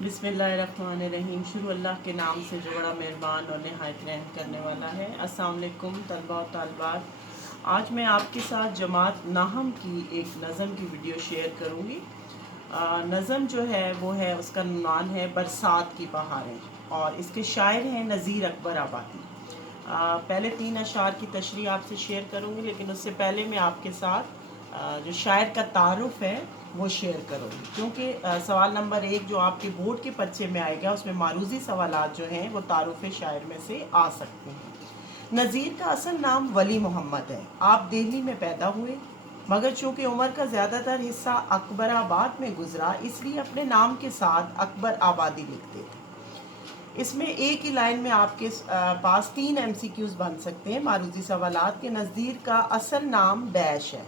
बिस्मिल्लाहिर्रहमानिर्रहीम। शुरू अल्लाह के नाम से जो बड़ा मेहरबान और नहायत रहम करने वाला है। अस्सलाम वालेकुम तलबा और तालिबात। आज मैं आपके साथ जमात नाहम की एक नज़म की वीडियो शेयर करूँगी। नज़म जो है वो है, उसका नाम है बरसात की बहारें और इसके शायर हैं नज़ीर अकबर आबादी। पहले 3 अशार की तशरीह आपसे शेयर करूँगी, लेकिन उससे पहले मैं आपके साथ जो शायर का तारुफ है वो शेयर करूँगी, क्योंकि सवाल नंबर 1 जो आपके बोर्ड के पर्चे में आएगा उसमें मारूजी सवालात जो हैं वो तारुफ शायर में से आ सकते हैं। नज़ीर का असल नाम वली मोहम्मद है। आप दिल्ली में पैदा हुए, मगर चूँकि उम्र का ज़्यादातर हिस्सा अकबराबाद में गुजरा, इसलिए अपने नाम के साथ अकबर आबादी लिखते थे। इसमें एक ही लाइन में आपके पास 3 MCQs बन सकते हैं मारूजी सवालात के। नज़ीर का असल नाम डैश है,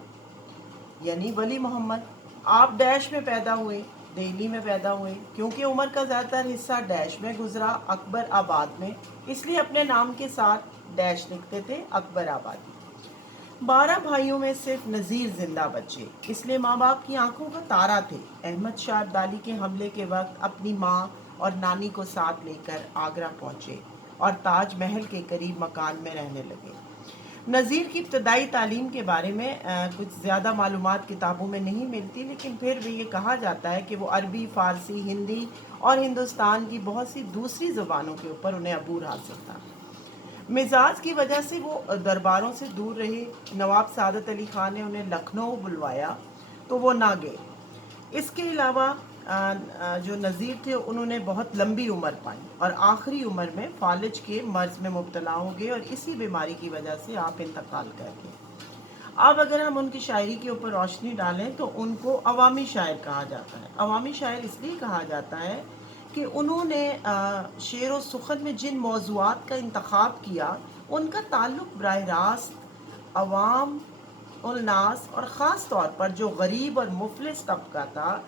यानी वली मोहम्मद। आप डैश में पैदा हुए, दिल्ली में पैदा हुए, क्योंकि उम्र का ज़्यादातर हिस्सा डैश में गुजरा, अकबर आबाद में, इसलिए अपने नाम के साथ डैश लिखते थे, अकबर आबादी। 12 भाइयों में सिर्फ नज़ीर जिंदा बचे, इसलिए माँ बाप की आंखों का तारा थे। अहमद शाह अब्दाली के हमले के वक्त अपनी माँ और नानी को साथ लेकर आगरा पहुँचे और ताज महल के करीब मकान में रहने लगे। नज़ीर की इब्तदाई तालीम के बारे में कुछ ज़्यादा मालूमात किताबों में नहीं मिलती, लेकिन फिर भी ये कहा जाता है कि वो अरबी, फ़ारसी, हिंदी और हिंदुस्तान की बहुत सी दूसरी ज़ुबानों के ऊपर उन्हें अबूर हासिल था। मिजाज की वजह से वो दरबारों से दूर रहे। नवाब सादत अली ख़ान ने उन्हें लखनऊ बुलवाया तो वो ना गए। इसके अलावा जो नज़ीर थे उन्होंने बहुत लंबी उम्र पाई और आखिरी उम्र में फालिज के मर्ज में मुब्तला हो गए और इसी बीमारी की वजह से आप इंतकाल कर गए। अब अगर हम उनकी शायरी के ऊपर रोशनी डालें तो उनको अवामी शायर कहा जाता है। अवामी शायर इसलिए कहा जाता है कि उन्होंने शेर व सुखन में जिन मौज़ूआत का इंतखाब किया उनका ताल्लुक़ बराह रास्त अवाम उन्नास और ख़ास तौर पर जो गरीब और मुफलिस तबका था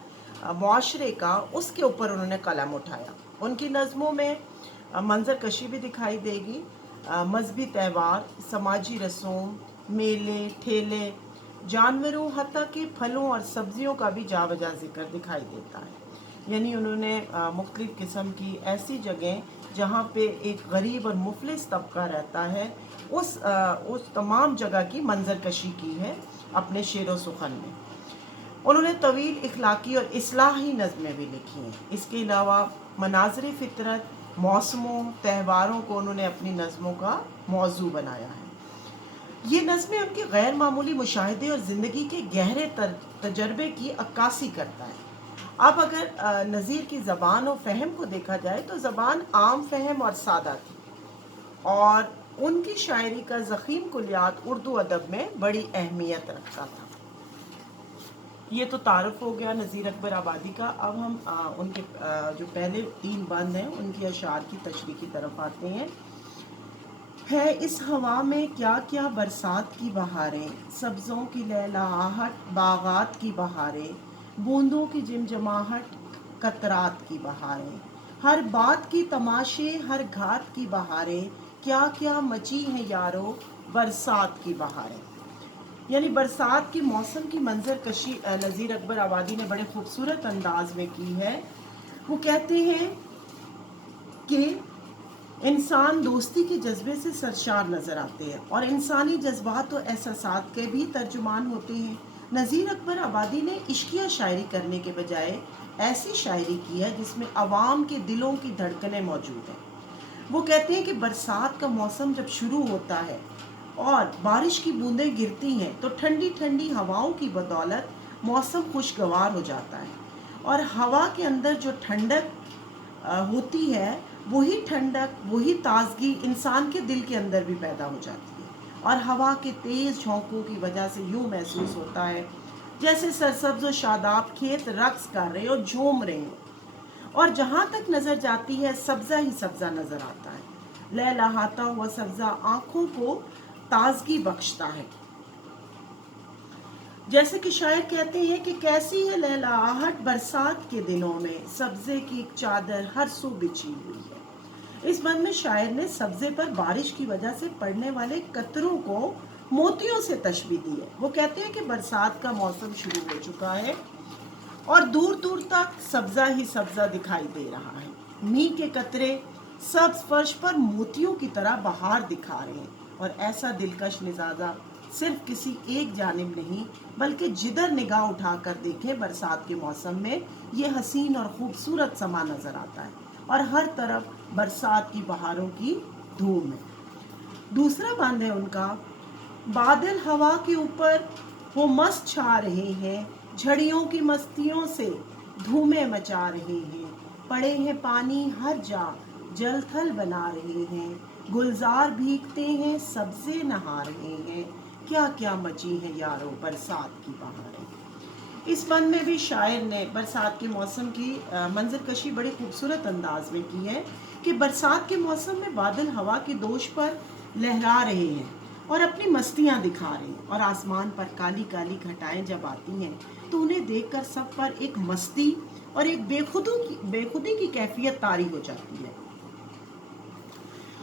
मुआशरे का, उसके ऊपर उन्होंने कलम उठाया। उनकी नज़मों में मंजर कशी भी दिखाई देगी। मजहबी त्यौहार, समाजी रसूम, मेले ठेले, जानवरों हत्ता कि फलों और सब्जियों का भी जावजा ज़िक्र दिखाई देता है। यानी उन्होंने मुख्तलिफ़ किस्म की ऐसी जगह जहाँ पे एक गरीब और मुफलिस तबका रहता है उस तमाम जगह की मंजर कशी की है अपने शेर व सुखन में। उन्होंने तवील इखलाकी और इस्लाही नज़में भी लिखी हैं। इसके अलावा मनाज़िर फ़ितरत, मौसमों, त्यौहारों को उन्होंने अपनी नज़मों का मौजू बनाया है। ये नज़में उनके गैर मामूली मुशाहिदे और ज़िंदगी के गहरे तजर्बे की अक्कासी करता है। अब अगर नज़ीर की ज़बान और फ़हम को देखा जाए तो ज़बान आम फ़हम और सादा थी और उनकी शायरी का ज़ख़ीम कुलियात उर्दू अदब में बड़ी अहमियत रखता था। ये तो तारुफ हो गया नज़ीर अकबर आबादी का। अब हम उनके जो पहले 3 बंद हैं उनकी अशार की तशरीह की तरफ आते हैं। है इस हवा में क्या क्या बरसात की बहारें, सब्ज़ों की लहलहाहट, बागात की बहारें, बूंदों की जिमजमाहट, कतरात की बहारें, हर बात की तमाशे, हर घात की बहारें, क्या क्या मची हैं यारो बरसात की बहारें। यानी बरसात के मौसम की मंजर कशी नज़ीर अकबर आबादी ने बड़े खूबसूरत अंदाज में की है। वो कहते हैं कि इंसान दोस्ती के जज्बे से सरशार नज़र आते हैं और इंसानी जज्बात और एहसासात के भी तर्जुमान होते हैं। नज़ीर अकबर आबादी ने इश्किया शायरी करने के बजाय ऐसी शायरी की है जिसमें अवाम के दिलों की धड़कनें मौजूद हैं। वो कहते हैं कि बरसात का मौसम जब शुरू होता है और बारिश की बूंदें गिरती हैं तो ठंडी ठंडी हवाओं की बदौलत मौसम खुशगवार हो जाता है और हवा के अंदर जो ठंडक होती है वही ठंडक, वही ताजगी इंसान के दिल के अंदर भी पैदा हो जाती है और हवा के तेज़ झोंकों की वजह से यूँ महसूस होता है जैसे सरसब्ज और शादाब खेत रक्स कर रहे हो, झूम रहे हो और जहाँ तक नज़र जाती है सब्ज़ा ही सब्ज़ा नज़र आता है। लहलहाता हुआ सब्ज़ा आँखों को ताजगी बख्शता है। जैसे कि शायर कहते हैं कि कैसी है लहलहाहट बरसात के दिनों में, सब्ज़े की एक चादर हर सू बिछी हुई है। इस बंद में शायर ने सब्ज़े पर बारिश की वजह से पड़ने वाले कतरों को मोतियों से तशबीह दी है। वो कहते हैं कि बरसात का मौसम शुरू हो चुका है और दूर दूर तक सब्जा ही सब्जा दिखाई दे रहा है। मींह के कतरे सब्ज फर्श पर मोतियों की तरह बहार दिखा रहे हैं। और ऐसा दिलकश नज़ारा सिर्फ किसी एक जानिब नहीं, बल्कि जिधर निगाह उठाकर देखें बरसात के मौसम में ये हसीन और खूबसूरत समा नज़र आता है। और हर तरफ बरसात की बहारों की धूम है। दूसरा बंद है उनका, बादल हवा के ऊपर वो मस्त छा रहे हैं, झड़ियों की मस्तियों से धूमें मचा रहे हैं, पड़े हैं पानी हर जा, जल थल बना रहे हैं, गुलजार भीगते हैं, सब्जे नहा रहे हैं, क्या क्या मची है यारो बरसात की बहारें। इस बंद में भी शायर ने बरसात के मौसम की मंजरकशी बड़े खूबसूरत अंदाज में की है कि बरसात के मौसम में बादल हवा की दोष पर लहरा रहे हैं और अपनी मस्तियां दिखा रहे हैं। और आसमान पर काली काली घटाएं जब आती हैं तो उन्हें देखकर सब पर एक मस्ती और एक बेखुदी की कैफियत तारी हो जाती है।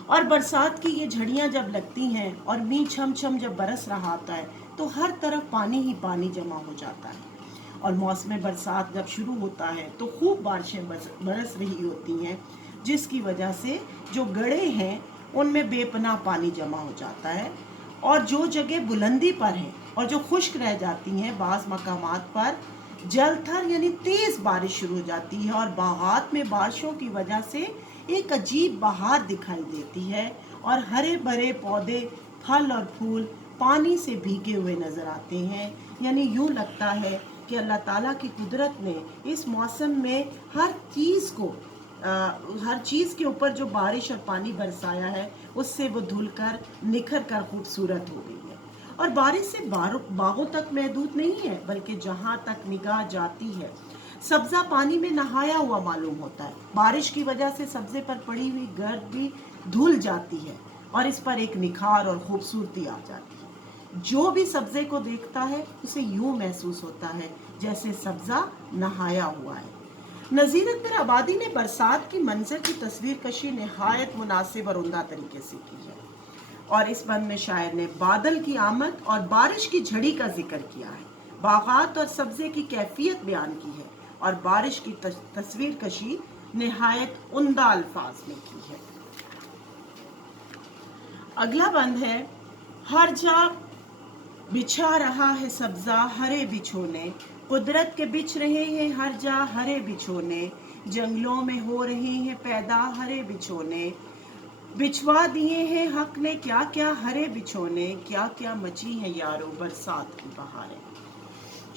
और बरसात की ये झड़ियां जब लगती हैं और मींह छम छम जब बरस रहा होता है तो हर तरफ पानी ही पानी जमा हो जाता है। और मौसम बरसात जब शुरू होता है तो खूब बारिशें बरस रही होती हैं, जिसकी वजह से जो गड्ढे हैं उनमें बेपनाह पानी जमा हो जाता है। और जो जगह बुलंदी पर हैं और जो खुश्क रह जाती हैं, बाज़ मकामात पर जलथल यानी तेज़ बारिश शुरू हो जाती है और बागात में बारिशों की वजह से एक अजीब बहार दिखाई देती है और हरे भरे पौधे, फल और फूल पानी से भीगे हुए नज़र आते हैं। यानी यूँ लगता है कि अल्लाह ताला की कुदरत ने इस मौसम में हर चीज़ के ऊपर जो बारिश और पानी बरसाया है उससे वो धुलकर निखर कर खूबसूरत हो गई है। और बारिश से बागों तक महदूद नहीं है, बल्कि जहाँ तक निगाह जाती है सब्जा पानी में नहाया हुआ मालूम होता है। बारिश की वजह से सब्जे पर पड़ी हुई गर्द भी धुल जाती है और इस पर एक निखार और खूबसूरती आ जाती है। जो भी सब्जे को देखता है उसे यूं महसूस होता है जैसे सब्जा नहाया हुआ है। नज़ीर अकबर आबादी ने बरसात की मंजर की तस्वीर कशी नहायत मुनासिब और उम्दा तरीके से की है। और इस बंद में शायर ने बादल की आमद और बारिश की झड़ी का जिक्र किया है, बागात और सब्जे की कैफियत बयान की है और बारिश की तस्वीर कशी नहायत उम्दा अल्फाज में की है। अगला बंद है, हर जा बिछा रहा है सब्जा हरे बिछोने, कुदरत के बिछ रहे हैं हर जा हरे बिछोने, जंगलों में हो रहे हैं पैदा हरे बिछोने, बिछवा दिए हैं हक ने क्या क्या हरे बिछोने, क्या क्या मची है यारो बरसात की बहारें।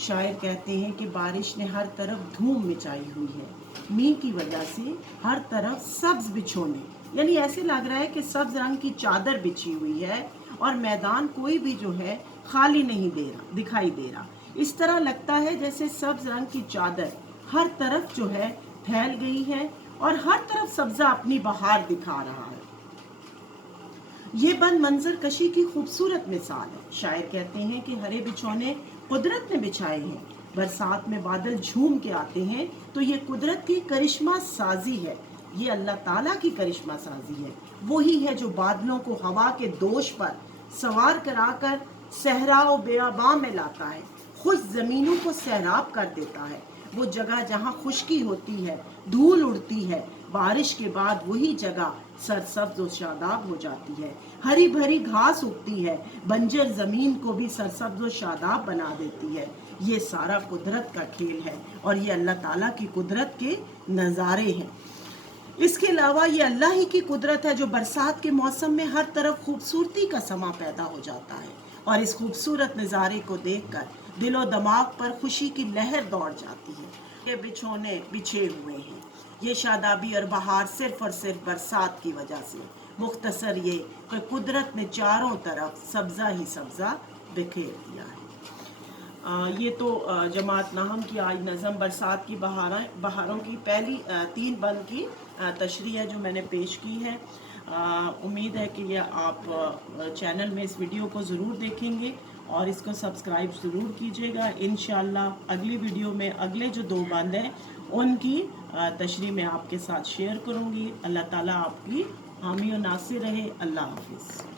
शायर कहते हैं कि बारिश ने हर तरफ धूम मचाई हुई है, मींह की वजह से हर तरफ सब्ज बिछोने, यानी ऐसे लग रहा है कि सब्ज रंग की चादर बिछी हुई है और मैदान कोई भी जो है खाली नहीं दिखाई दे रहा। इस तरह लगता है जैसे सब्ज रंग की चादर हर तरफ जो है फैल गई है और हर तरफ सब्जा अपनी बहार दिखा रहा है। ये बंद मंजर कशी की खूबसूरत मिसाल है। शायर कहते हैं कि हरे बिछौने कुदरत ने बिछाए हैं, बरसात में बादल झूम के आते हैं तो ये कुदरत की करिश्मा साजी है, ये अल्लाह ताला की करिश्मा साजी है। वही है जो बादलों को हवा के दोष पर सवार कराकर सहरा और बेआबा में लाता है, खुश ज़मीनों को सैराब कर देता है। वो जगह जहाँ खुश्की होती है, धूल उड़ती है, बारिश के बाद वही जगह सरसब्ज और शादाब हो जाती है। हरी भरी घास उगती है, बंजर ज़मीन को भी सरसब्ज और शादाब बना देती है। ये सारा कुदरत का खेल है और ये अल्लाह ताला की कुदरत के नज़ारे हैं। इसके अलावा ये अल्लाह ही की कुदरत है जो बरसात के मौसम में हर तरफ खूबसूरती का समा पैदा हो जाता है और इस खूबसूरत नज़ारे को देखकर दिलो दिमाग पर खुशी की लहर दौड़ जाती है। ये बिछोने बिछे हुए हैं, ये शादाबी और बहार सिर्फ और सिर्फ बरसात की वजह से। मुख्तसर ये कि कुदरत ने चारों तरफ सब्जा ही सब्जा बिखेर दिया है। ये तो जमात नाहम की आज नज़म बरसात की बहारों की पहली 3 बंद की तशरीह है जो मैंने पेश की है। उम्मीद है कि ये आप चैनल में इस वीडियो को ज़रूर देखेंगे और इसको सब्सक्राइब ज़रूर कीजिएगा। इंशाअल्लाह अगली वीडियो में अगले जो 2 बंद हैं उनकी तशरीह मैं आपके साथ शेयर करूँगी। अल्लाह ताला आपकी हामी और नासिर रहे। अल्लाह हाफिज़।